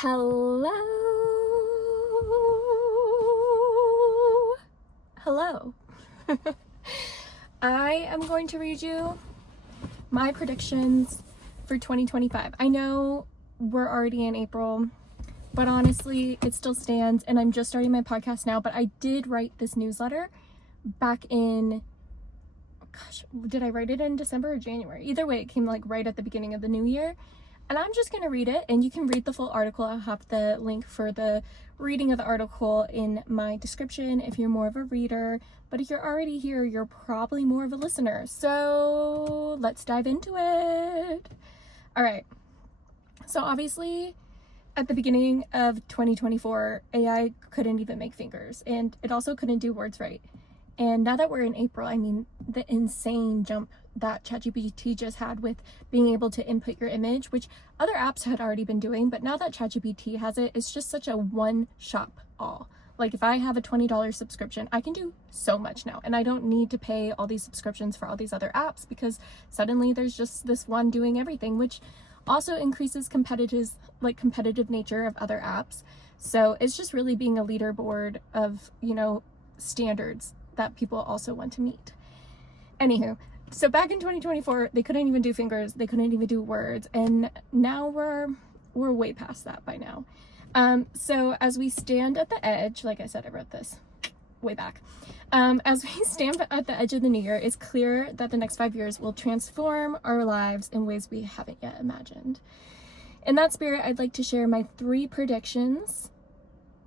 Hello. Hello. I am going to read you my predictions for 2025. I know we're already in April, but honestly, it still stands, and I'm just starting my podcast now, but I did write this newsletter back in, did I write it in December or January? Either way, it came like right at the beginning of the new year. And I'm just going to read it, and you can read the full article. I'll have the link for the reading of the article in my description if you're more of a reader. But if you're already here, you're probably more of a listener. So let's dive into it. All right. So obviously, at the beginning of 2024, AI couldn't even make fingers, and it also couldn't do words right. And now that we're in April, I mean, the insane jump that ChatGPT just had with being able to input your image, which other apps had already been doing, but now that ChatGPT has it, it's just such a one-shop all. Like if I have a $20 subscription, I can do so much now, and I don't need to pay all these subscriptions for all these other apps because suddenly there's just this one doing everything, which also increases competitive nature of other apps. So it's just really being a leaderboard of, standards that people also want to meet. Anywho, so back in 2024, they couldn't even do fingers, they couldn't even do words, and now we're way past that by now. So as we stand at the edge, like I said, I wrote this way back. As we stand at the edge of the new year, it's clear that the next 5 years will transform our lives in ways we haven't yet imagined. In that spirit, I'd like to share my 3 predictions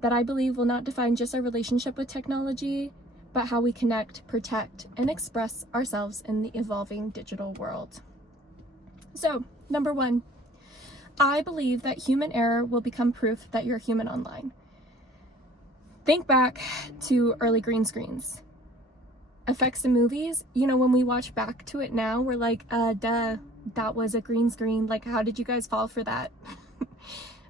that I believe will not define just our relationship with technology, but how we connect, protect, and express ourselves in the evolving digital world. So, number 1, I believe that human error will become proof that you're human online. Think back to early green screens. Effects in movies, when we watch back to it now, we're like, duh, that was a green screen. Like, how did you guys fall for that?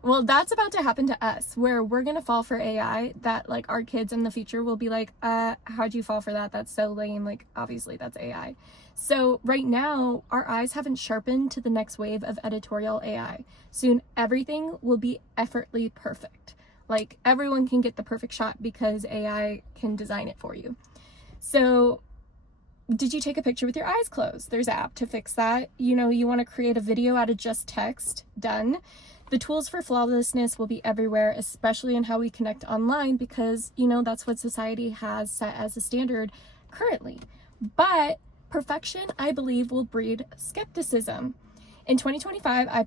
Well, that's about to happen to us, where we're going to fall for AI, that like our kids in the future will be like, how'd you fall for that? That's so lame. Like, obviously that's AI. So right now, our eyes haven't sharpened to the next wave of editorial AI. Soon, everything will be effortlessly perfect. Like, everyone can get the perfect shot because AI can design it for you. So did you take a picture with your eyes closed? There's an app to fix that. You want to create a video out of just text, done. The tools for flawlessness will be everywhere, especially in how we connect online, because, that's what society has set as a standard currently. But perfection, I believe, will breed skepticism. In 2025, I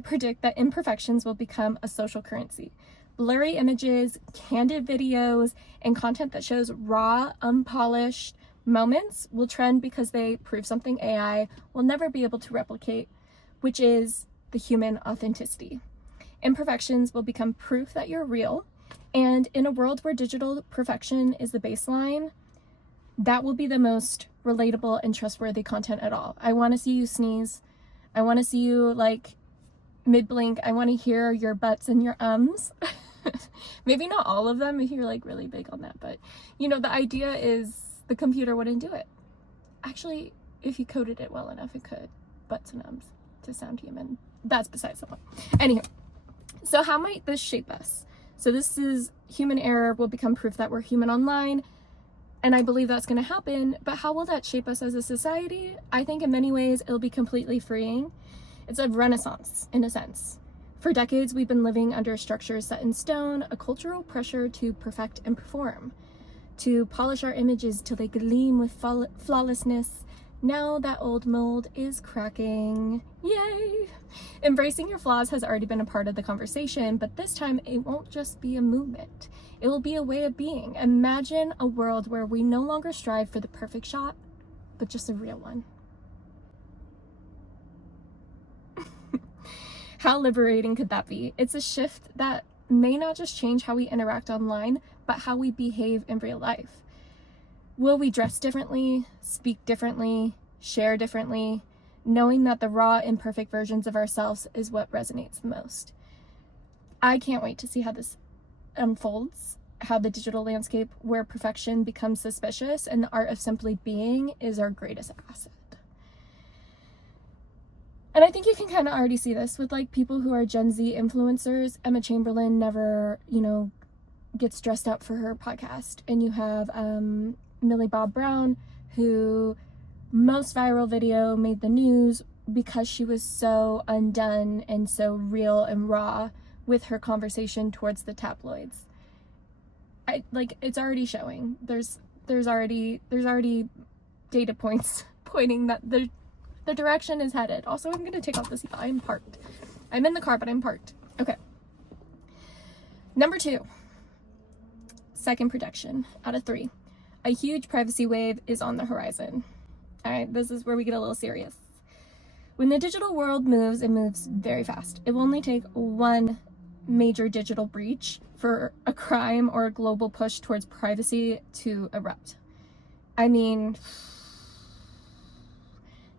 predict that imperfections will become a social currency. Blurry images, candid videos, and content that shows raw, unpolished moments will trend because they prove something AI will never be able to replicate, which is the human authenticity. Imperfections will become proof that you're real, and in a world where digital perfection is the baseline, that will be the most relatable and trustworthy content at all. I want to see you sneeze. I want to see you mid-blink. I want to hear your butts and your ums. Maybe not all of them if you're really big on that, but the idea is the computer wouldn't do it. Actually, if you coded it well enough, it could. Butts and ums to sound human. That's besides the point. Anywho, so how might this shape us? So this is human error will become proof that we're human online, and I believe that's going to happen, but how will that shape us as a society? I think in many ways it'll be completely freeing. It's a renaissance, in a sense. For decades, we've been living under structures set in stone, a cultural pressure to perfect and perform, to polish our images till they gleam with flawlessness. Now that old mold is cracking. Yay! Embracing your flaws has already been a part of the conversation, but this time it won't just be a movement. It will be a way of being. Imagine a world where we no longer strive for the perfect shot, but just a real one. How liberating could that be? It's a shift that may not just change how we interact online, but how we behave in real life. Will we dress differently, speak differently, share differently, knowing that the raw, imperfect versions of ourselves is what resonates the most? I can't wait to see how this unfolds, how the digital landscape where perfection becomes suspicious and the art of simply being is our greatest asset. And I think you can kind of already see this with like people who are Gen Z influencers. Emma Chamberlain never, gets dressed up for her podcast. And you have Millie Bob Brown, who most viral video made the news because she was so undone and so real and raw with her conversation towards the tabloids. It's already showing. There's already data points pointing that the direction is headed. Also, I'm gonna take off the seatbelt. I'm parked. I'm in the car, but I'm parked. Okay. Number 2, second prediction out of 3. A huge privacy wave is on the horizon. All right, this is where we get a little serious. When the digital world moves, it moves very fast. It will only take one major digital breach for a crime or a global push towards privacy to erupt. I mean,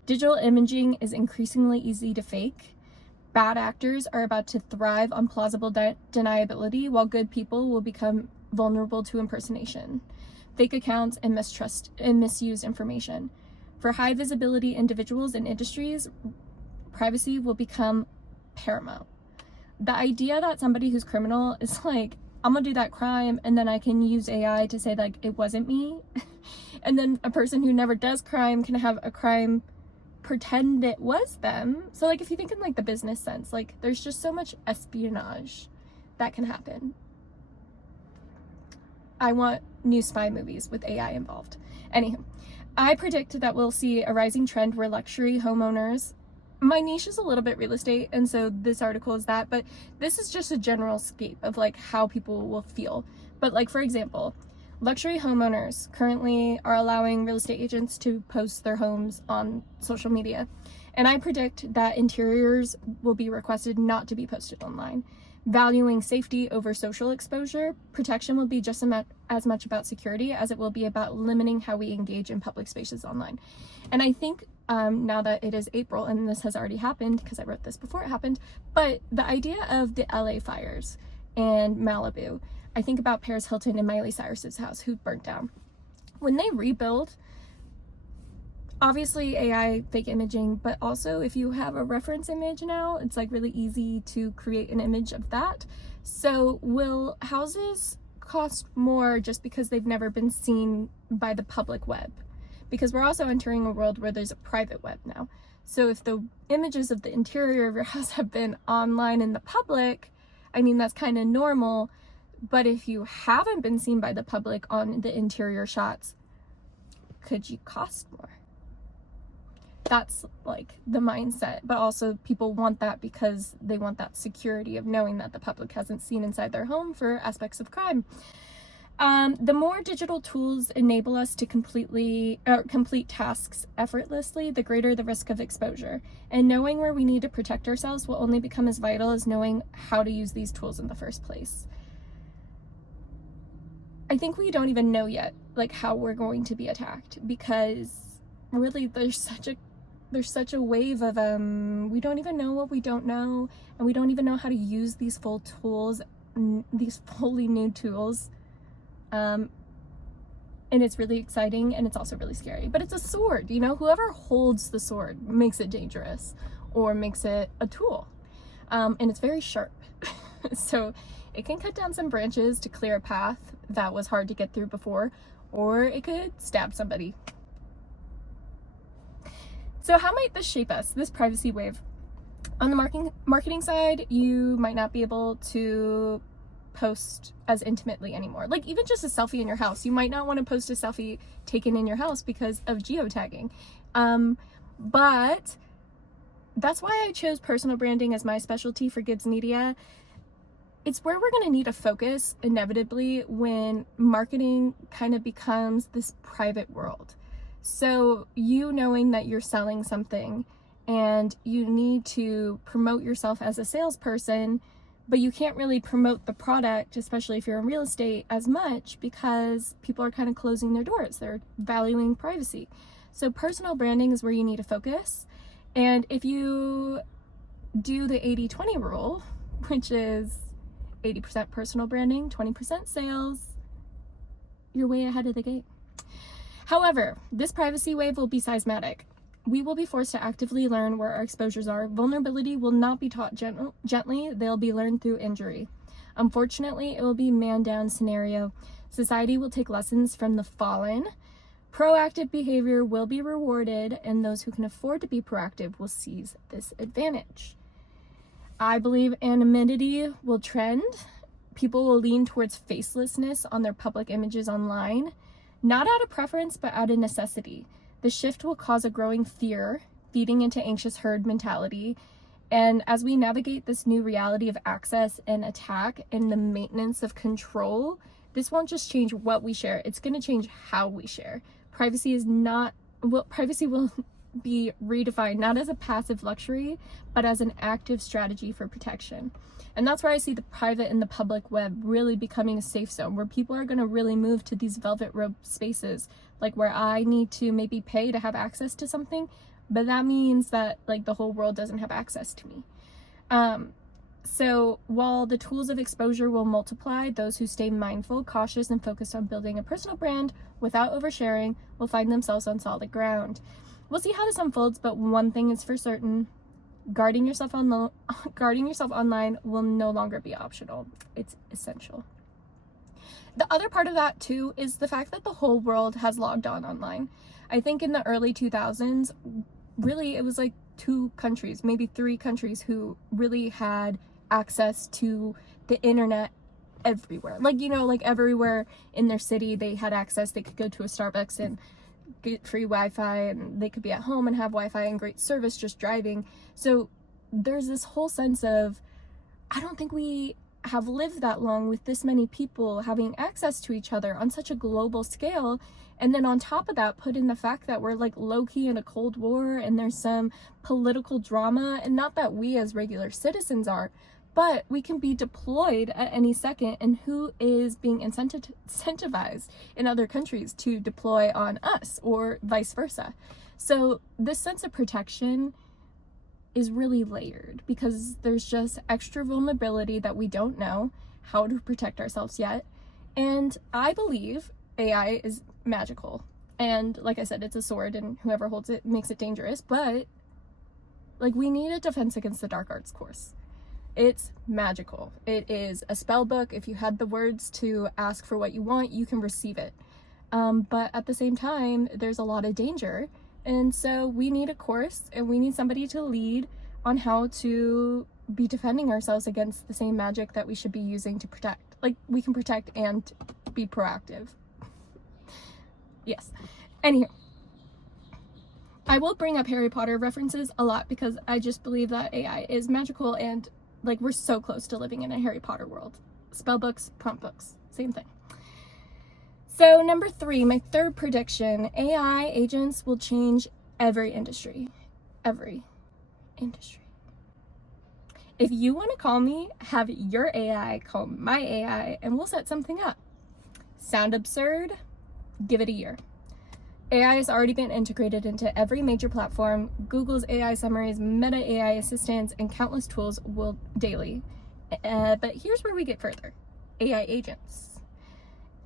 digital imaging is increasingly easy to fake. Bad actors are about to thrive on plausible deniability, while good people will become vulnerable to impersonation, fake accounts, and mistrust and misused information. For high visibility individuals and industries, privacy will become paramount. The idea that somebody who's criminal is like, I'm gonna do that crime and then I can use AI to say like, it wasn't me. And then a person who never does crime can have a crime pretend it was them. So like, if you think in like the business sense, like there's just so much espionage that can happen. I want new spy movies with AI involved. Anywho, I predict that we'll see a rising trend where luxury homeowners, my niche is a little bit real estate, and so this article is that, but this is just a general scape of like how people will feel. But like, for example, luxury homeowners currently are allowing real estate agents to post their homes on social media. And I predict that interiors will be requested not to be posted online. Valuing safety over social exposure, protection will be just as much about security as it will be about limiting how we engage in public spaces online. And I think now that it is April, and this has already happened because I wrote this before it happened, but the idea of the LA fires and Malibu, I think about Paris Hilton and Miley Cyrus's house who burnt down. When they rebuild, obviously AI fake imaging, but also if you have a reference image now, it's like really easy to create an image of that. So will houses cost more just because they've never been seen by the public web? Because we're also entering a world where there's a private web now. So if the images of the interior of your house have been online in the public, I mean, that's kind of normal. But if you haven't been seen by the public on the interior shots, could you cost more? That's like the mindset, but also people want that because they want that security of knowing that the public hasn't seen inside their home for aspects of crime. The more digital tools enable us to complete tasks effortlessly, the greater the risk of exposure. And knowing where we need to protect ourselves will only become as vital as knowing how to use these tools in the first place. I think we don't even know yet, like, how we're going to be attacked, because really there's such a wave of we don't even know what we don't know, and we don't even know how to use these full tools, these fully new tools. And it's really exciting, and it's also really scary. But it's a sword, whoever holds the sword makes it dangerous or makes it a tool. And it's very sharp. So it can cut down some branches to clear a path that was hard to get through before, or it could stab somebody. So how might this shape us, this privacy wave? On the marketing side, you might not be able to post as intimately anymore. Like even just a selfie in your house. You might not want to post a selfie taken in your house because of geotagging. But that's why I chose personal branding as my specialty for GibzMedia. It's where we're going to need to focus inevitably when marketing kind of becomes this private world. So you knowing that you're selling something and you need to promote yourself as a salesperson, but you can't really promote the product, especially if you're in real estate, as much because people are kind of closing their doors. They're valuing privacy. So personal branding is where you need to focus. And if you do the 80-20 rule, which is 80% personal branding, 20% sales, you're way ahead of the game. However, this privacy wave will be seismic. We will be forced to actively learn where our exposures are. Vulnerability will not be taught gently, they'll be learned through injury. Unfortunately, it will be a man-down scenario. Society will take lessons from the fallen. Proactive behavior will be rewarded, and those who can afford to be proactive will seize this advantage. I believe anonymity will trend. People will lean towards facelessness on their public images online, not out of preference, but out of necessity. The shift will cause a growing fear, feeding into anxious herd mentality. And as we navigate this new reality of access and attack and the maintenance of control, this won't just change what we share, it's going to change how we share. Privacy will be redefined not as a passive luxury, but as an active strategy for protection. And that's where I see the private and the public web really becoming a safe zone, where people are going to really move to these velvet rope spaces, like where I need to maybe pay to have access to something, but that means that like the whole world doesn't have access to me. So while the tools of exposure will multiply, those who stay mindful, cautious, and focused on building a personal brand without oversharing will find themselves on solid ground. We'll see how this unfolds, but one thing is for certain: guarding yourself online will no longer be optional. It's essential. The other part of that too is the fact that the whole world has logged on online. I think in the early 2000s, really it was like 2 countries, maybe 3 countries who really had access to the internet everywhere. Like, you know, like everywhere in their city they had access. They could go to a Starbucks and get free Wi-Fi, and they could be at home and have Wi-Fi and great service just driving. So there's this whole sense of, I don't think we have lived that long with this many people having access to each other on such a global scale. And then on top of that, put in the fact that we're like low-key in a Cold War and there's some political drama, and not that we as regular citizens are, but we can be deployed at any second, and who is being incentivized in other countries to deploy on us or vice versa. So this sense of protection is really layered because there's just extra vulnerability that we don't know how to protect ourselves yet. And I believe AI is magical. And like I said, it's a sword, and whoever holds it makes it dangerous. But like, we need a defense against the dark arts course. It's magical. It is a spell book. If you had the words to ask for what you want, you can receive it. But at the same time, there's a lot of danger. And so we need a course, and we need somebody to lead on how to be defending ourselves against the same magic that we should be using to protect. Like, we can protect and be proactive. Yes. Anywho, I will bring up Harry Potter references a lot because I just believe that AI is magical, and like, we're so close to living in a Harry Potter world. Spell books, prompt books, same thing. So number 3, my third prediction: AI agents will change every industry. Every industry. If you want to call me, have your AI call my AI, and we'll set something up. Sound absurd? Give it a year. AI has already been integrated into every major platform. Google's AI summaries, Meta AI assistants, and countless tools will daily. But here's where we get further. AI agents.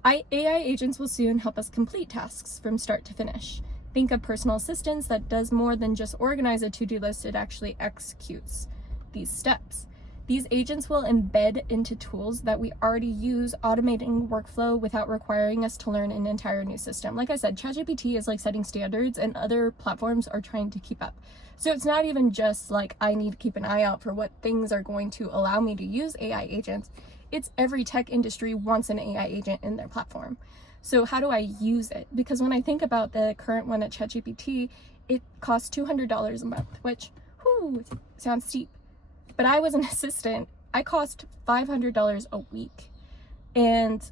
AI agents will soon help us complete tasks from start to finish. Think of personal assistants that does more than just organize a to-do list, it actually executes these steps. These agents will embed into tools that we already use, automating workflow without requiring us to learn an entire new system. Like I said, ChatGPT is like setting standards, and other platforms are trying to keep up. So it's not even just like I need to keep an eye out for what things are going to allow me to use AI agents. It's every tech industry wants an AI agent in their platform. So how do I use it? Because when I think about the current one at ChatGPT, it costs $200 a month, which, whoo, sounds steep. But I was an assistant. I cost $500 a week. And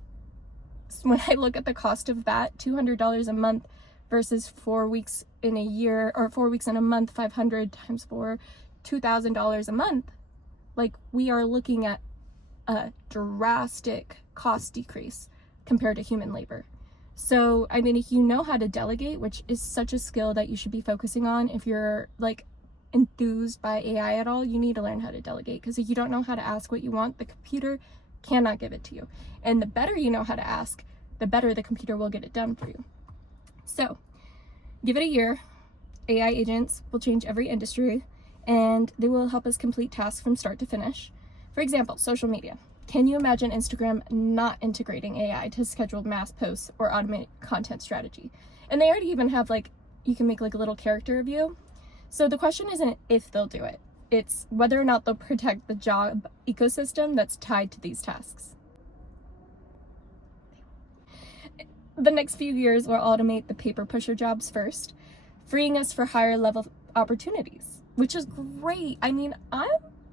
when I look at the cost of that, $200 a month versus 4 weeks in a year, or 4 weeks in a month, 500 times 4, $2,000 a month, like, we are looking at a drastic cost decrease compared to human labor. So, I mean, if you know how to delegate, which is such a skill that you should be focusing on, if you're like enthused by AI at all, you need to learn how to delegate, because if you don't know how to ask what you want, the computer cannot give it to you. And the better you know how to ask, the better the computer will get it done for you. So give it a year. AI agents will change every industry, and they will help us complete tasks from start to finish. For example, social media. Can you imagine Instagram not integrating AI to schedule mass posts or automate content strategy? And they already even have you can make a little character of you. So the question isn't if they'll do it, it's whether or not they'll protect the job ecosystem that's tied to these tasks. The next few years will automate the paper pusher jobs first, freeing us for higher level opportunities, which is great. I mean, I'm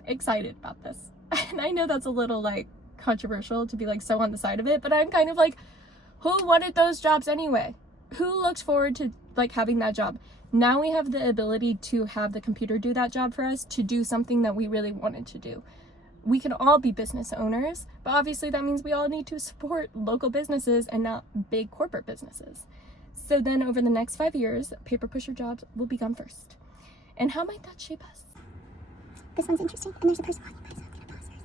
excited about this. And I know that's a little controversial to be so on the side of it, but I'm kind of who wanted those jobs anyway? Who looked forward to having that job? Now we have the ability to have the computer do that job for us, to do something that we really wanted to do. We can all be business owners, but obviously that means we all need to support local businesses and not big corporate businesses. So then over the next 5 years, paper pusher jobs will become first. And how might that shape us? This one's interesting, and there's a person walking by, so I'm gonna pause for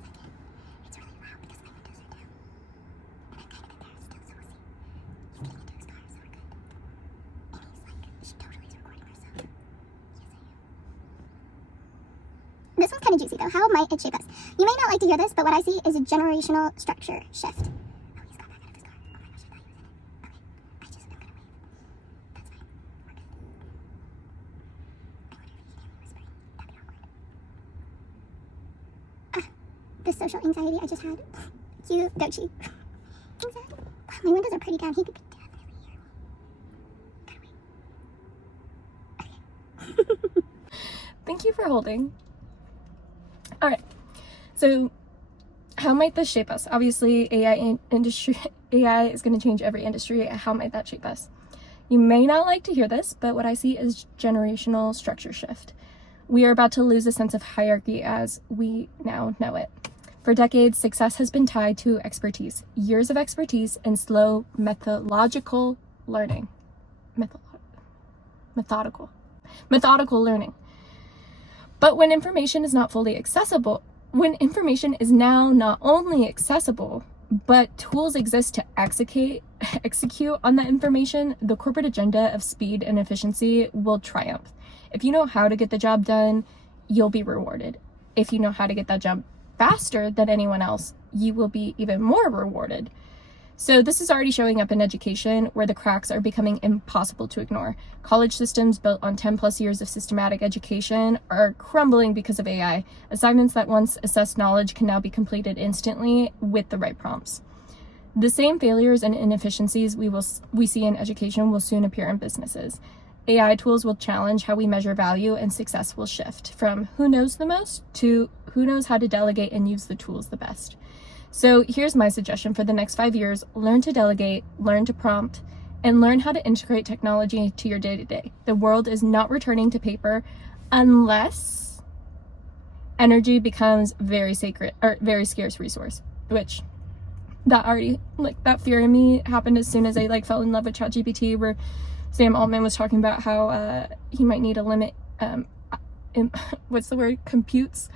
a second. It's really loud because my windows are down. And I'm kind of embarrassed still, so we'll see. He's getting into his car, so we're good. And he's she totally is recording herself. Yes, I am. This one's kind of juicy though. How might it shape us? You may not like to hear this, but what I see is a generational structure shift. Oh, he's got back out of his car. Oh my gosh, I thought he was in it. Okay. I'm gonna wave. That's fine. We're good. I wonder if he can hear me whispering. That'd be awkward. The social anxiety I just had. Cue Dochi. Anxiety. My windows are pretty down. He could definitely hear me. Gotta wait. Okay. Thank you for holding. All right. So how might this shape us? Obviously, AI is going to change every industry. How might that shape us? You may not like to hear this, but what I see is generational structure shift. We are about to lose a sense of hierarchy as we now know it. For decades, success has been tied to expertise, years of expertise, and slow methodological learning. Methodical learning. But when information is not fully accessible, when information is now not only accessible, but tools exist to execute on that information, the corporate agenda of speed and efficiency will triumph. If you know how to get the job done, you'll be rewarded. If you know how to get that job faster than anyone else, you will be even more rewarded. So this is already showing up in education, where the cracks are becoming impossible to ignore. College systems built on 10 plus years of systematic education are crumbling because of AI. Assignments that once assessed knowledge can now be completed instantly with the right prompts. The same failures and inefficiencies we see in education will soon appear in businesses. AI tools will challenge how we measure value, and success will shift from who knows the most to who knows how to delegate and use the tools the best. So here's my suggestion for the next 5 years: learn to delegate, learn to prompt, and learn how to integrate technology to your day-to-day. The world is not returning to paper unless energy becomes very scarce resource, which that already, that fear in me happened as soon as I fell in love with ChatGPT, where Sam Altman was talking about how he might need a limit, computes.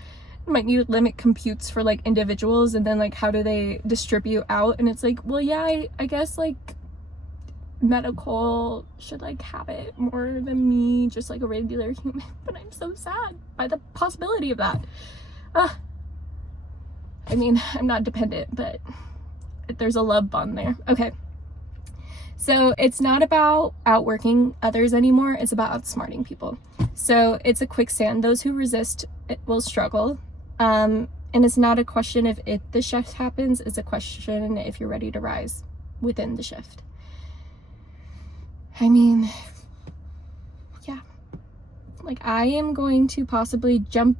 Might need to limit computes for individuals, and then how do they distribute out? And it's well, yeah, I guess medical should have it more than me, just a regular human. But I'm so sad by the possibility of that. I mean, I'm not dependent, but there's a love bond there. Okay. So it's not about outworking others anymore. It's about outsmarting people. So it's a quicksand. Those who resist will struggle. And it's not a question of if the shift happens. It's a question if you're ready to rise within the shift. I mean, yeah. I am going to possibly jump.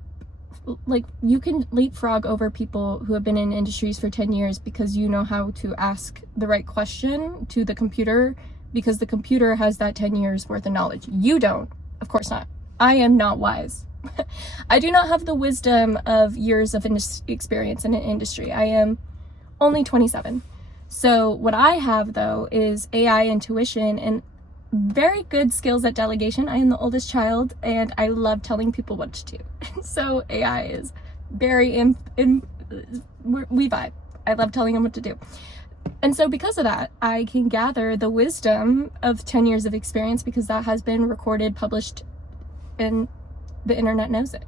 You can leapfrog over people who have been in industries for 10 years because you know how to ask the right question to the computer, because the computer has that 10 years worth of knowledge. You don't. Of course not. I am not wise. I do not have the wisdom of years of experience in an industry. I am only 27. So what I have, though, is AI intuition and very good skills at delegation. I am the oldest child, and I love telling people what to do. So AI is very we vibe. I love telling them what to do. And so because of that, I can gather the wisdom of 10 years of experience, because that has been recorded, published, and the internet knows it.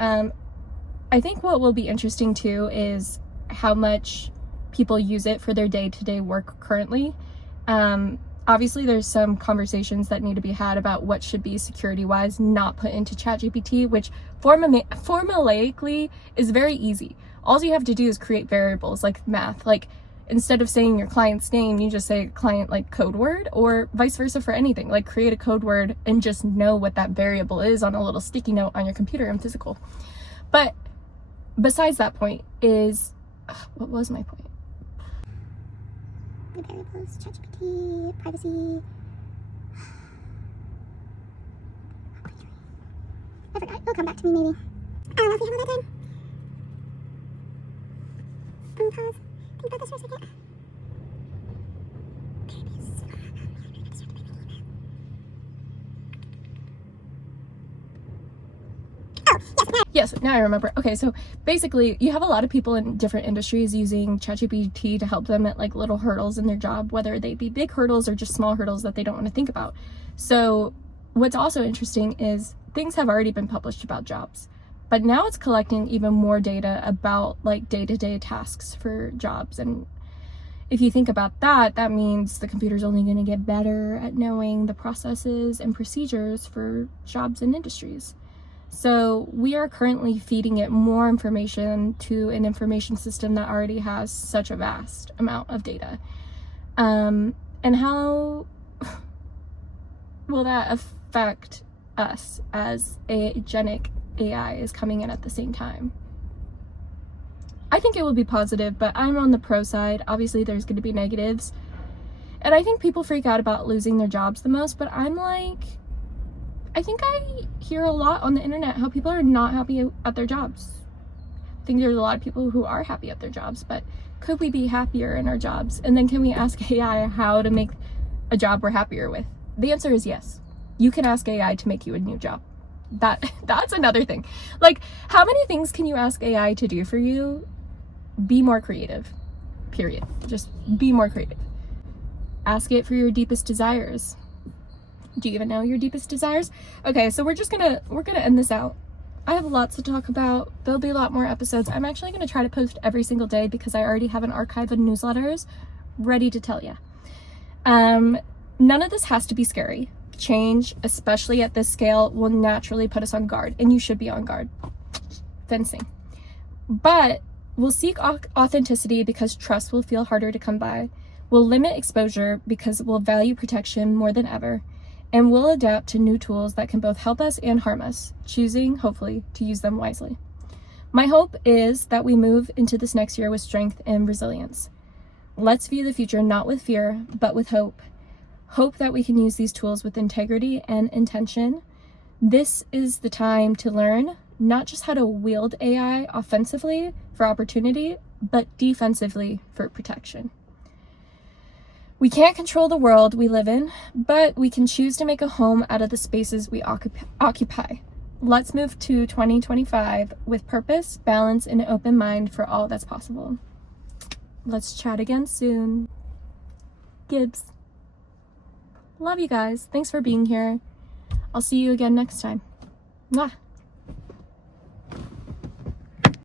I think what will be interesting too is how much people use it for their day-to-day work currently. Obviously there's some conversations that need to be had about what should be security-wise not put into ChatGPT, which formulaically is very easy. All you have to do is create variables like math. Like, instead of saying your client's name, you just say client like code word, or vice versa for anything. Like, create a code word and just know what that variable is on a little sticky note on your computer and physical. But besides that point is, what was my point? The variables, ChatGPT, privacy. I forgot. It'll come back to me maybe. I don't know if you have all that time. Pause. Think about this for a second. Yes, now I remember. Okay, so basically you have a lot of people in different industries using ChatGPT to help them at like little hurdles in their job, whether they be big hurdles or just small hurdles that they don't want to think about. So what's also interesting is things have already been published about jobs, but now it's collecting even more data about like day-to-day tasks for jobs. And if you think about that, that means the computer's only going to get better at knowing the processes and procedures for jobs and industries. So we are currently feeding it more information to an information system that already has such a vast amount of data. And how will that affect us as agentic AI is coming in at the same time? I think it will be positive, but I'm on the pro side. Obviously, there's going to be negatives. And I think people freak out about losing their jobs the most, but I'm like, I think I hear a lot on the internet how people are not happy at their jobs. I think there's a lot of people who are happy at their jobs, but could we be happier in our jobs? And then can we ask AI how to make a job we're happier with? The answer is yes. You can ask AI to make you a new job. That's another thing. Like, how many things can you ask AI to do for you? Be more creative, period. Just be more creative. Ask it for your deepest desires. Do you even know your deepest desires? Okay, so we're gonna end this out. I have lots to talk about. There'll be a lot more episodes. I'm actually gonna try to post every single day because I already have an archive of newsletters ready to tell you. None of this has to be scary. Change, especially at this scale, will naturally put us on guard, and you should be on guard. Fencing. But we'll seek authenticity because trust will feel harder to come by. We'll limit exposure because we'll value protection more than ever. And we'll adapt to new tools that can both help us and harm us, choosing, hopefully, to use them wisely. My hope is that we move into this next year with strength and resilience. Let's view the future not with fear, but with hope. Hope that we can use these tools with integrity and intention. This is the time to learn not just how to wield AI offensively for opportunity, but defensively for protection. We can't control the world we live in, but we can choose to make a home out of the spaces we occupy. Let's move to 2025 with purpose, balance, and an open mind for all that's possible. Let's chat again soon. Gibbs. Love you guys. Thanks for being here. I'll see you again next time. Mwah.